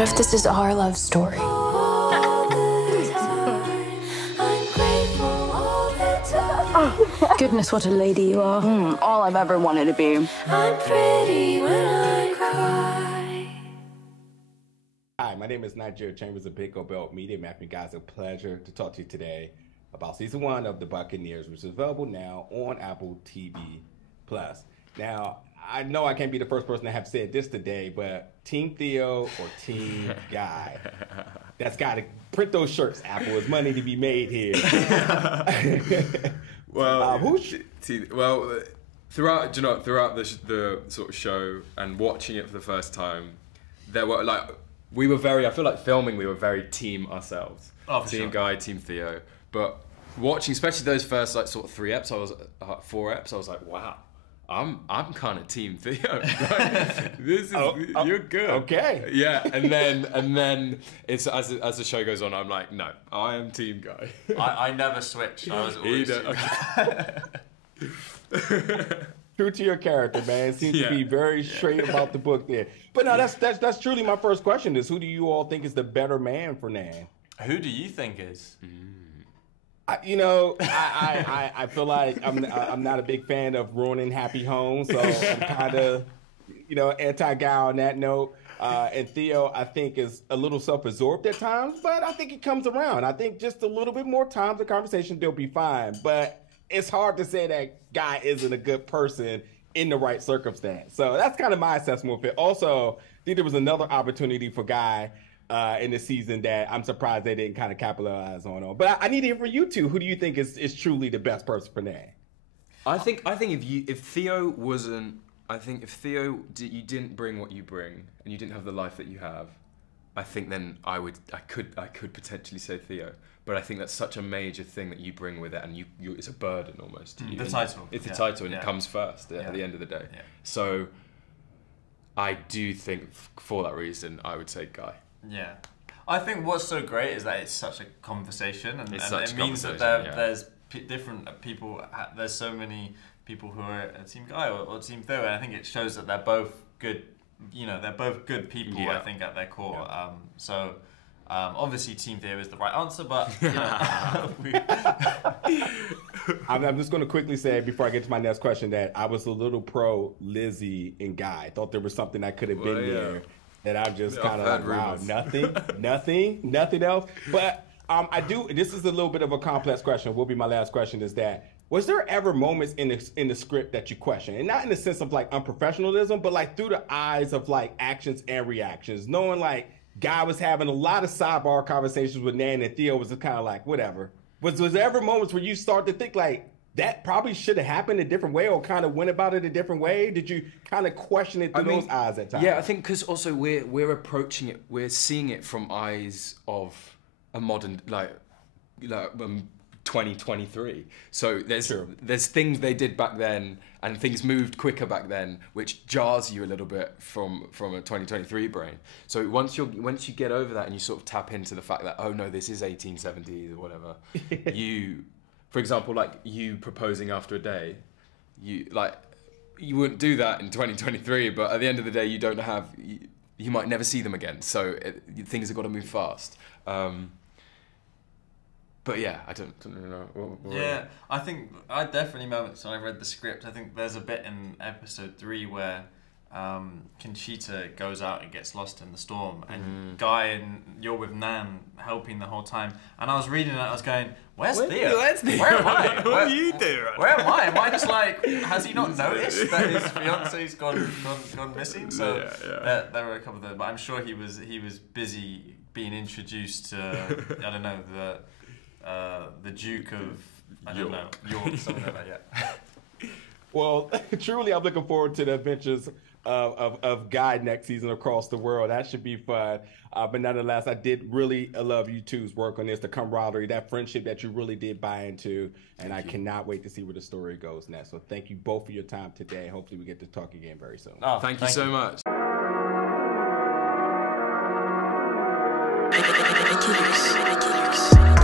If this is our love story. Oh, goodness, what a lady you are. All I've ever wanted to be. I'm pretty when I cry. Hi, my name is Nigel Chambers of Big Gold Belt Media. Matthew, guys, a pleasure to talk to you today about season 1 of the Buccaneers, which is available now on Apple TV+. Now, I know I can't be the first person to have said this today, but Team Theo or Team Guy? That's got to print those shirts, Apple. There's money to be made here. Well, throughout the sort of show and watching it for the first time, there were I feel like filming, we were very team ourselves. Oh, for Team sure. Guy, Team Theo. But watching, especially those first like sort of 3 eps, 4 eps, I was like, wow. I'm kind of Team Theo. Like, this is you're good. Okay. Yeah, and then it's as the show goes on, I'm like, no, I am Team Guy. I never switched. I was always Team True to your character, man. Seems to be very straight about the book there. But no, that's truly my first question: is who do you all think is the better man for Nan? Who do you think is? I feel like I'm not a big fan of ruining happy homes, so I'm kind of, anti-guy on that note. And Theo, I think, is a little self-absorbed at times, but I think it comes around. I think just a little bit more time, the conversation, they'll be fine. But it's hard to say that Guy isn't a good person in the right circumstance. So that's kind of my assessment of it. Also, I think there was another opportunity for Guy in the season that I'm surprised they didn't kind of capitalize on. But I need to hear from you two. Who do you think is truly the best person for Nan? I think if Theo wasn't, you didn't bring what you bring and you didn't have the life that you have, I think then I could potentially say Theo. But I think that's such a major thing that you bring with it, and you it's a burden almost to you. The title. It's the title, and it comes first at the end of the day. Yeah. So I do think for that reason, I would say Guy. Yeah. I think what's so great is that it's such a conversation, and such it a means that conversation, there's different people. There's so many people who are a Team Guy or Team Theo, and I think it shows that they're both good. They're both good people. Yeah. I think at their core. Yeah. Obviously, Team Theo is the right answer, but I'm just going to quickly say before I get to my next question that I was a little pro Lizzie and Guy. I thought there was something that could have been there that I'm just kind of like, wow, nothing else. But I do. This is a little bit of a complex question. Will be my last question. Is that was there ever moments in the script that you question, and not in the sense of like unprofessionalism, but like through the eyes of like actions and reactions, knowing like Guy was having a lot of sidebar conversations with Nan, and Theo was just kind of like, whatever. Was there ever moments where you start to think like that probably should have happened a different way, or kind of went about it a different way? Did you kind of question it through those eyes at times? Yeah, I think because also we're approaching it, we're seeing it from eyes of a modern 2023. So there's things they did back then, and things moved quicker back then, which jars you a little bit from a 2023 brain. So once you get over that and you sort of tap into the fact that, oh no, this is 1870s or whatever, for example, like you proposing after a day, you wouldn't do that in 2023, but at the end of the day, you might never see them again. So things have got to move fast. But yeah, I don't know. Yeah, I think I definitely moments when I read the script. I think there's a bit in episode 3 where Conchita goes out and gets lost in the storm, and Guy and you're with Nan helping the whole time. And I was reading it, I was going, "Where's Theo? Where am I? What are you doing? Where am I? Am I just like, has he not noticed that his fiance's gone missing?" So there were a couple of those, but I'm sure he was busy being introduced to I don't know the Duke of York, something like that. Yeah. Well, truly, I'm looking forward to the adventures of Guy next season across the world. That should be fun. But nonetheless, I did really love you two's work on this, the camaraderie, that friendship that you really did buy into, and I cannot wait to see where the story goes next. So thank you both for your time today. Hopefully, we get to talk again very soon. Oh, thank you so much. Buccaneers.